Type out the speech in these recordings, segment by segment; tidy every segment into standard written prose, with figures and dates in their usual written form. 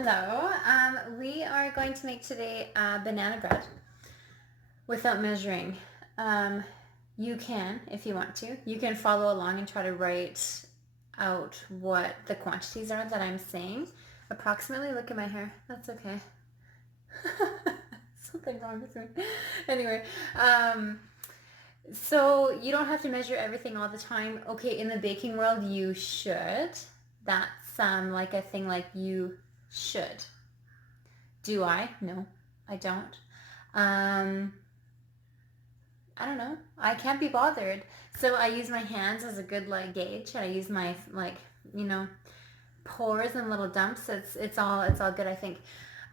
Hello. We are going to make today banana bread without measuring. You can, if you want to. You can follow along and try to write out what the quantities are that I'm saying. Approximately, look at my hair. That's okay. Something wrong with me. Anyway, so you don't have to measure everything all the time. Okay, in the baking world, you should. That's like a thing like you should. Do I? No, I don't. I don't know. I can't be bothered. So I use my hands as a good like gauge. I use my pores and little dumps. It's all good, I think.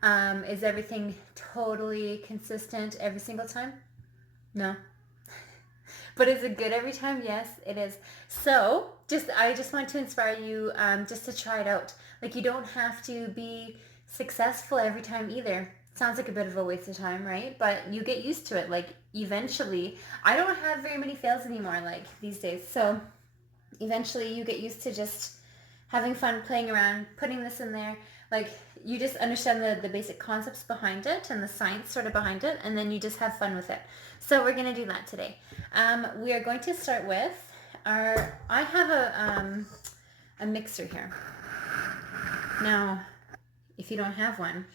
Is everything totally consistent every single time? No. But is it good every time? Yes, it is. So I just want to inspire you just to try it out. Like, you don't have to be successful every time either. Sounds like a bit of a waste of time, right? But you get used to it. Like, eventually, I don't have very many fails anymore, like, these days. So eventually you get used to just having fun, playing around, putting this in there. Like, you just understand the basic concepts behind it and the science sort of behind it, and then you just have fun with it. So we're going to do that today. We are going to start with I have a mixer here. Now, if you don't have one,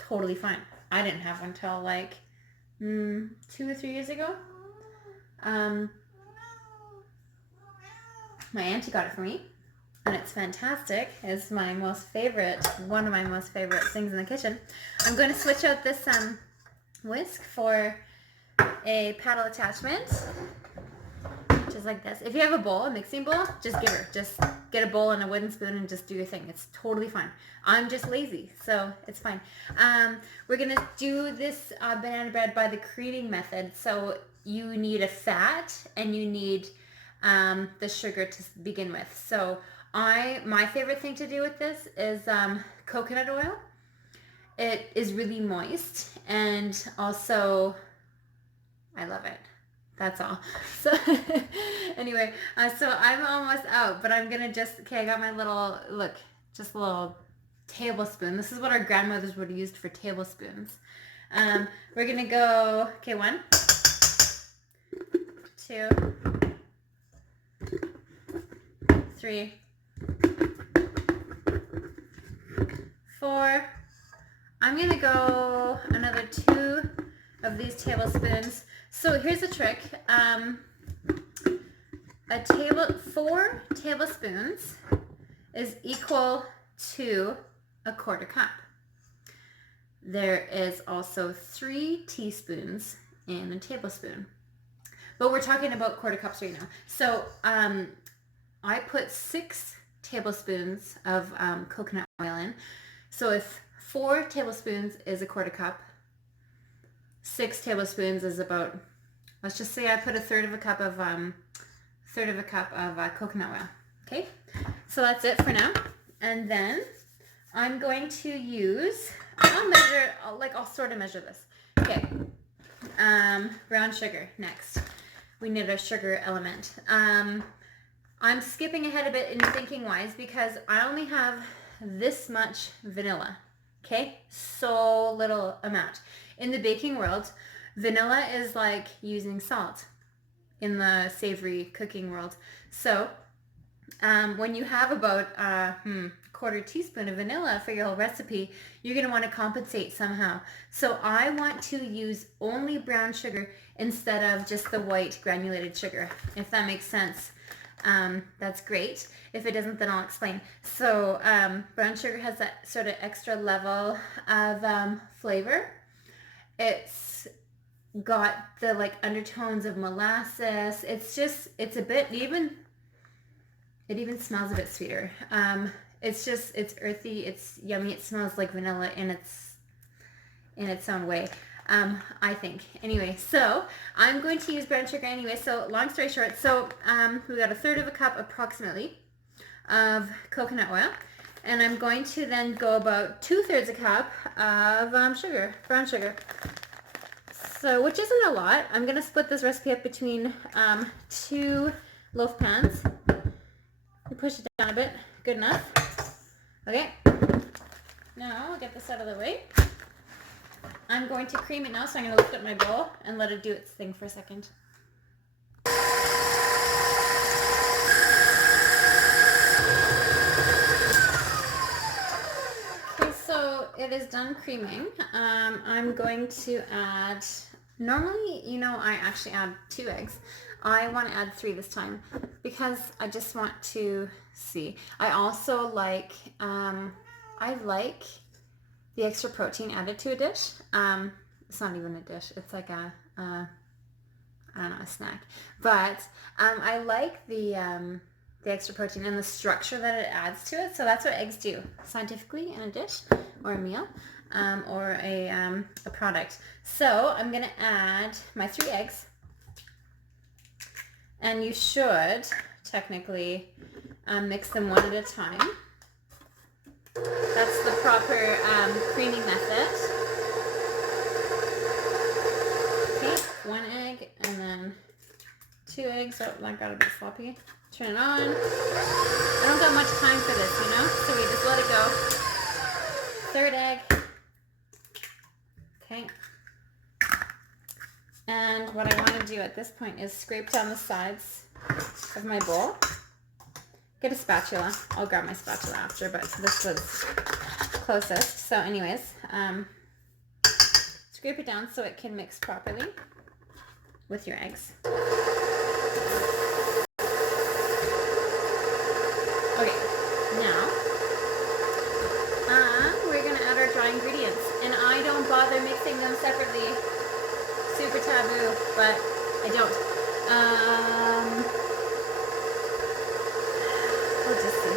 totally fine. I didn't have one till like 2 or 3 years ago. My auntie got it for me, and it's fantastic. It's one of my most favorite things in the kitchen. I'm going to switch out this whisk for a paddle attachment, just like this. If you have a bowl, a mixing bowl, just get a bowl and a wooden spoon and just do your thing. It's totally fine. I'm just lazy, so it's fine. We're going to do this banana bread by the kneading method. So you need a fat and you need the sugar to begin with. So my favorite thing to do with this is coconut oil. It is really moist, and also I love it. That's all. So anyway, so I'm almost out, but I'm gonna I got my little, just a little tablespoon. This is what our grandmothers would have used for tablespoons. We're gonna go, 1, 2, 3, 4. I'm gonna go another 2 of these tablespoons. So here's the trick. 4 tablespoons is equal to a quarter cup. There is also 3 teaspoons in a tablespoon. But we're talking about quarter cups right now. So I put 6 tablespoons of coconut oil in. So if 4 tablespoons is a quarter cup, 6 tablespoons is about, let's just say I put a third of a cup of coconut oil. Okay, so that's it for now. And then I'm going to use, I'll sort of measure this. Okay, brown sugar next. We need our sugar element. I'm skipping ahead a bit in thinking wise because I only have this much vanilla. Okay, so little amount. In the baking world, vanilla is like using salt in the savory cooking world. So when you have about quarter teaspoon of vanilla for your whole recipe, you're going to want to compensate somehow. So I want to use only brown sugar instead of just the white granulated sugar, if that makes sense. That's great. If it doesn't, then I'll explain. So brown sugar has that sort of extra level of flavor. It's got the like undertones of molasses. It's a bit even. It even smells a bit sweeter. It's earthy. It's yummy. It smells like vanilla in its own way. I think. Anyway, so I'm going to use brown sugar anyway. So long story short, so we got a third of a cup approximately of coconut oil, and I'm going to then go about 2/3 a cup of brown sugar. So, which isn't a lot. I'm going to split this recipe up between 2 loaf pans. You push it down a bit. Good enough. Okay. now I'll get this out of the way. I'm going to cream it now, so I'm going to lift up my bowl and let it do its thing for a second. Okay, so it is done creaming. I'm going to add, normally, you know, I actually add 2 eggs. I want to add 3 this time because I just want to see. I also like, I like the extra protein added to a dish. It's not even a dish. It's like a I don't know, a snack. But I like the extra protein and the structure that it adds to it. So that's what eggs do scientifically in a dish or a meal or a product. So I'm going to add my 3 eggs. And you should technically mix them one at a time. That's the proper creaming method. Okay, 1 egg and then 2 eggs. Oh, that got a bit sloppy. Turn it on. I don't got much time for this, you know? So we just let it go. 3rd egg. Okay. And what I want to do at this point is scrape down the sides of my bowl. Get a spatula. I'll grab my spatula after, but this was closest. So anyways, scrape it down so it can mix properly with your eggs. Okay, now we're going to add our dry ingredients. And I don't bother mixing them separately. Super taboo, but I don't. We'll just see.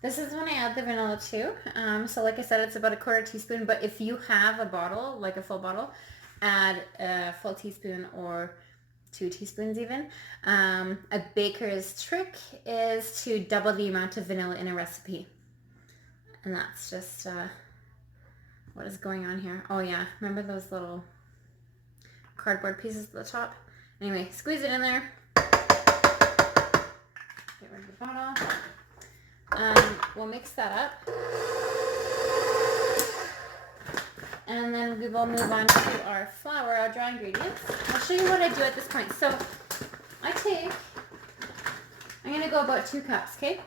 This is when I add the vanilla too. So like I said, it's about a 1/4 teaspoon, but if you have a bottle, like a full bottle, add a full teaspoon or 2 teaspoons even. A baker's trick is to double the amount of vanilla in a recipe. And that's just what is going on here. Oh yeah, remember those little cardboard pieces at the top? Anyway, squeeze it in there. Get rid of the bottle. We'll mix that up. And then we will move on to our flour, our dry ingredients. I'll show you what I do at this point. So I'm going to go about 2 cups, okay?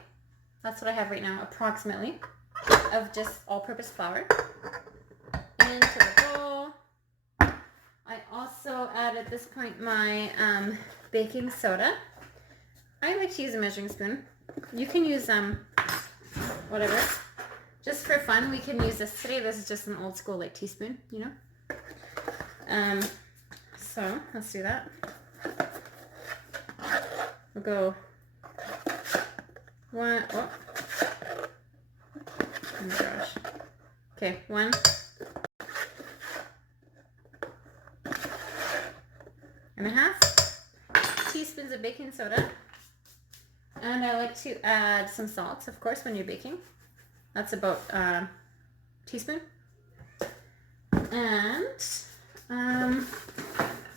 That's what I have right now, approximately, of just all-purpose flour into the bowl. I also add at this point my baking soda. I like to use a measuring spoon. You can use whatever. Just for fun, we can use this today. This is just an old school like teaspoon, you know. So let's do that. We'll go 1. Oh my gosh. Okay, 1. and a half teaspoons of baking soda. And I like to add some salt, of course, when you're baking. That's about a teaspoon. And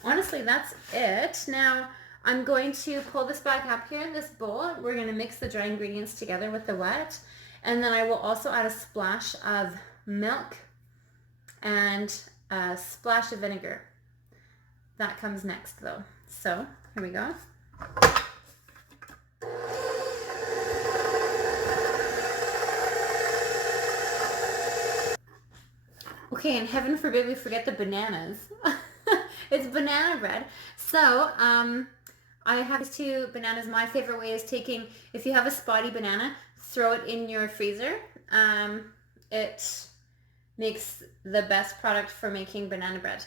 honestly, that's it. Now, I'm going to pull this back up here in this bowl. We're going to mix the dry ingredients together with the wet. And then I will also add a splash of milk and a splash of vinegar. That comes next though. So, here we go. Okay, and heaven forbid we forget the bananas. It's banana bread. So, I have these 2 bananas. My favorite way is taking, if you have a spotty banana, throw it in your freezer. It makes the best product for making banana bread.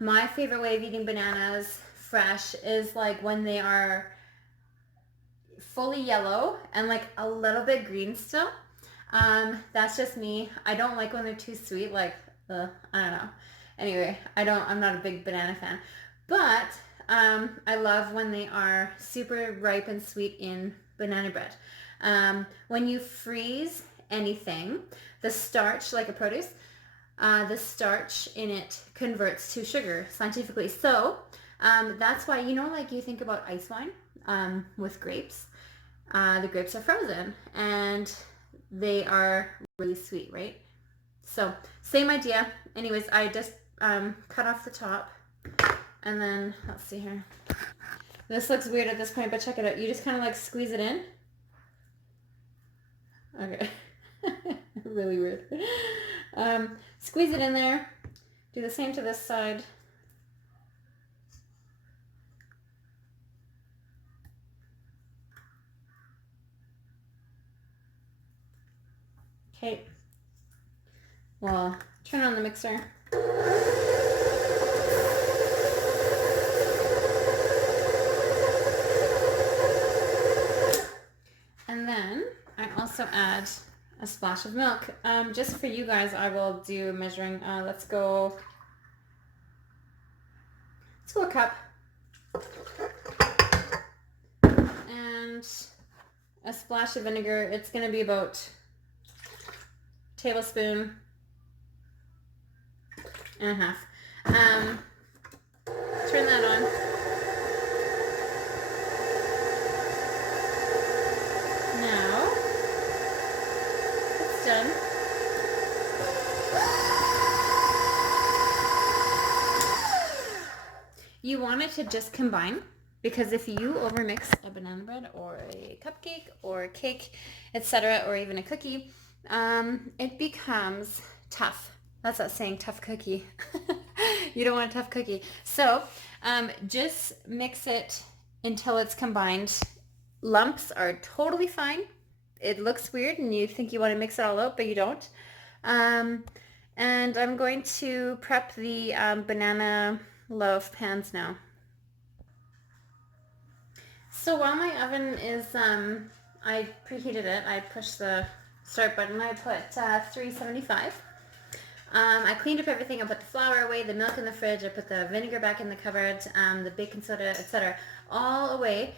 My favorite way of eating bananas fresh is like when they are fully yellow and like a little bit green still. That's just me. I don't like when they're too sweet, like, I don't know. Anyway, I'm not a big banana fan, but, I love when they are super ripe and sweet in banana bread. When you freeze anything, the starch, like a produce, the starch in it converts to sugar scientifically. So, that's why, you know, like you think about ice wine, with grapes. the grapes are frozen and they are really sweet, right? So same idea. Anyways, I just cut off the top and then let's see here. This looks weird at this point, but check it out. You just kind of like squeeze it in. Okay. Really weird. Squeeze it in there. Do the same to this side. Okay. Well, turn on the mixer. And then I also add a splash of milk. Just for you guys, I will do measuring. Let's go a cup. And a splash of vinegar. It's going to be about a tablespoon and a half. Turn that on. Now, it's done. You want it to just combine, because if you overmix a banana bread or a cupcake or a cake, etc., or even a cookie, it becomes tough. That's that saying, tough cookie. You don't want a tough cookie. So just mix it until it's combined. Lumps are totally fine. It looks weird and you think you want to mix it all out, but you don't. And I'm going to prep the banana loaf pans now. So while my oven is, I preheated it. I pushed the start button. I put 375. I cleaned up everything. I put the flour away, the milk in the fridge. I put the vinegar back in the cupboard, the baking soda, etc. all away.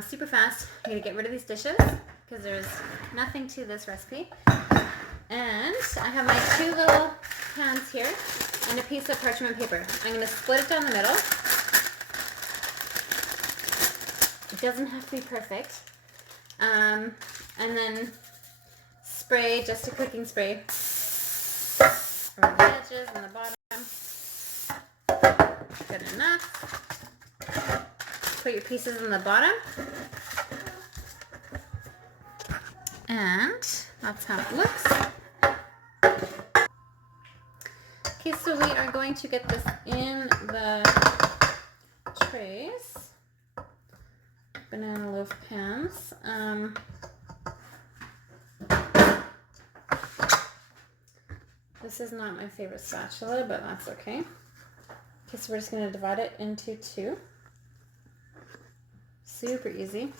Super fast. I'm going to get rid of these dishes because there's nothing to this recipe. And I have my 2 little pans here and a piece of parchment paper. I'm going to split it down the middle. It doesn't have to be perfect. And then spray, just a cooking spray around the edges and the bottom. Good enough. Put your pieces in the bottom. And that's how it looks. Okay, so we are going to get this in the trays. Banana loaf pans. This is not my favorite spatula, but that's okay. Okay, so we're just going to divide it into 2. Super easy.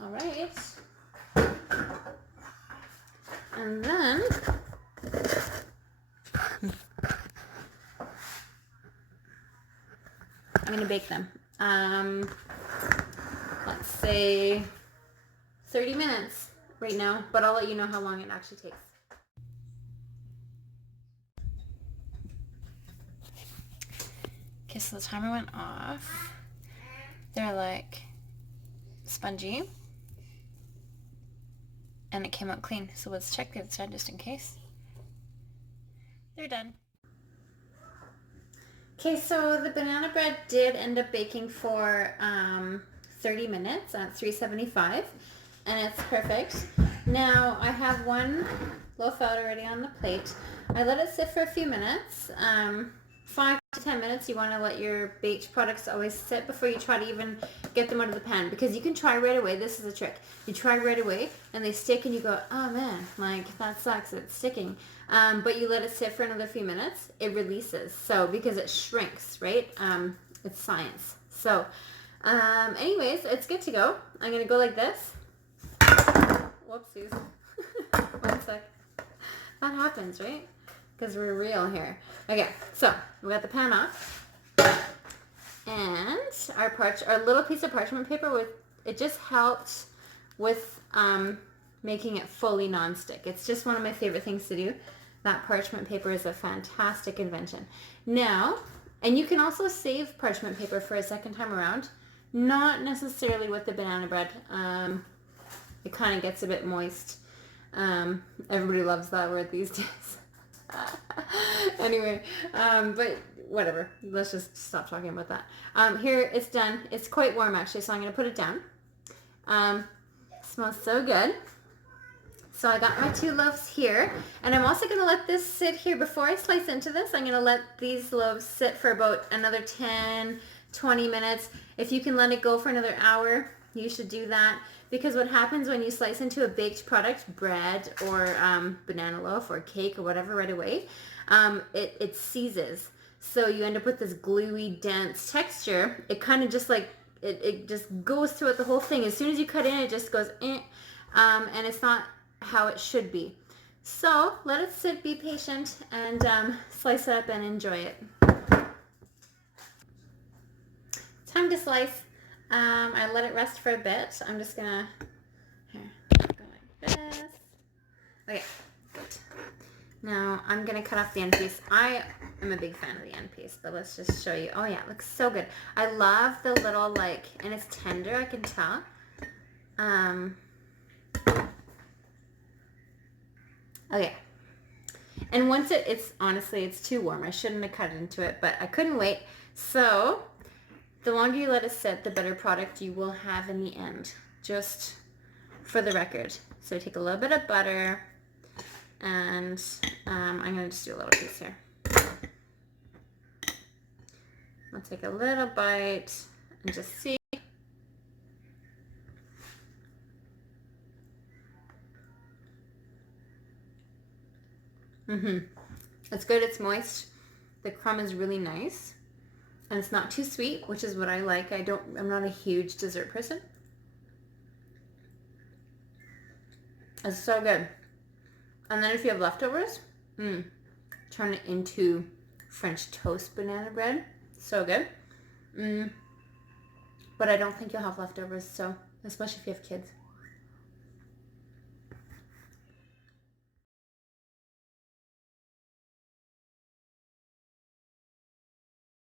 All right. And then I'm going to bake them. Let's say 30 minutes right now, but I'll let you know how long it actually takes. Okay, so the timer went off. They're like spongy. And it came out clean. So let's check the other side just in case. They're done. Okay, so the banana bread did end up baking for 30 minutes at 375, and it's perfect. Now I have one loaf out already on the plate. I let it sit for a few minutes. 5 to 10 minutes, you want to let your baked products always sit before you try to even get them out of the pan, because you can try right away. This is a trick. You try right away and they stick and you go, oh man, like that sucks, it's sticking. But you let it sit for another few minutes, it releases. So because it shrinks, right? It's science. So anyways, it's good to go. I'm going to go like this. Whoopsies. 1 sec. That happens, right? Because we're real here. Okay, so we got the pan off, and our little piece of parchment paper, with it just helped with making it fully non-stick. It's just one of my favorite things to do. That parchment paper is a fantastic invention. Now, and you can also save parchment paper for a second time around. Not necessarily with the banana bread. It kind of gets a bit moist. Everybody loves that word these days. Anyway, but whatever. Let's just stop talking about that. Here, it's done. It's quite warm actually, so I'm going to put it down. Smells so good. So I got my 2 loaves here, and I'm also going to let this sit here. Before I slice into this, I'm going to let these loaves sit for about another 10, 20 minutes. If you can let it go for another hour, you should do that, because what happens when you slice into a baked product, bread or banana loaf or cake or whatever right away, it seizes. So you end up with this gluey, dense texture. It kind of just like, it just goes throughout the whole thing. As soon as you cut in, it just goes, and it's not how it should be. So let it sit, be patient, and slice it up and enjoy it. Time to slice. I let it rest for a bit. I'm just gonna go like this. Okay, good. Now I'm gonna cut off the end piece. I am a big fan of the end piece, but let's just show you. Oh yeah, it looks so good. I love the little like, and it's tender, I can tell. Okay. And once it's honestly, it's too warm. I shouldn't have cut into it, but I couldn't wait. So the longer you let it sit, the better product you will have in the end, just for the record. So take a little bit of butter, and I'm going to just do a little piece here. I'll take a little bite and just see. It's good, it's moist. The crumb is really nice. And it's not too sweet, which is what I like. I'm not a huge dessert person. It's so good. And then if you have leftovers, turn it into French toast banana bread. So good. But I don't think you'll have leftovers, so especially if you have kids.